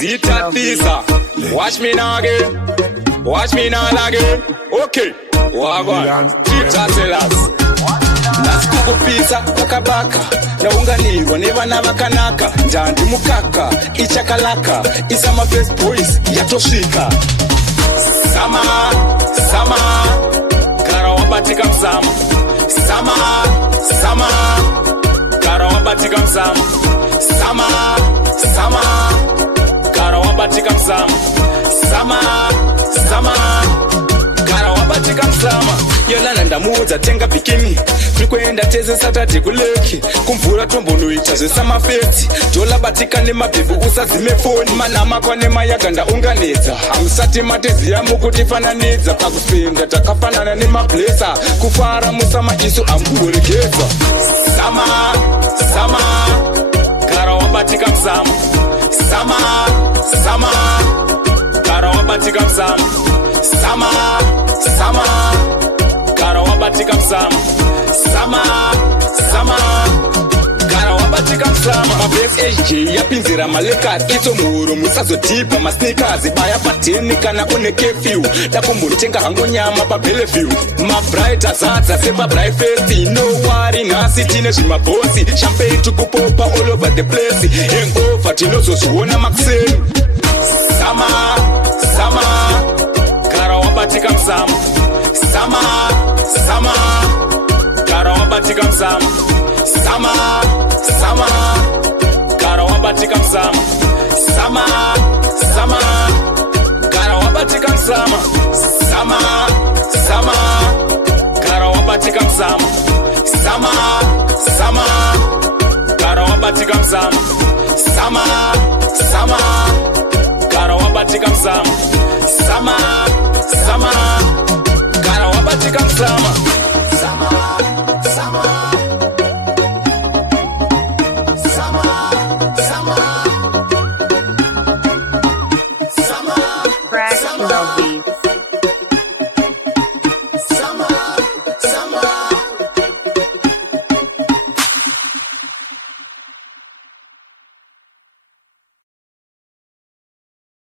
Zita Tisa, watch me now again. Watch me now again. Okay, wagwan. Zita Selas. Nasikuku pisa kukabaka naunganirwa nevana vakanaka njandi mukaka ichakalaka isama first boys yatoshika sama sama kara wabatika msama sama sama kara wabatika msama sama sama kara wabatika msama sama sama kara wabatika msama yolana ndamuudza tenga bikini tikuenda teze satati kuleki kumvura tombonoita zvesamafeti tolabatika nemabhebhu usazime foni manama kwanemayaka ndaunganidza hamusati mateziya mukutifananidza pakuspinda takafanana nemablesa kufara musama isu amburegedza sama sama kara wabatika msama sama sama kara wabatika msama sama sama kara wabatika msama sama sama kara wabatika msama mabs HJ yapinzira malekers ito muhuro musazotipa masneakers baya pateni kana une kefyu dakumbotenga hangu nyama pabelleview mabright azadza sepabright fest no worry nhasi tine zvimabosi champagne tukupopa all over the place hangover tinozozviona makuseni sama sama kara wabatika msama sama sama kara wabatika msama sama sama kara wabatika msama sama sama kara wabatika msama sama sama kara wabatika msama sama sama kara wabatika msama sama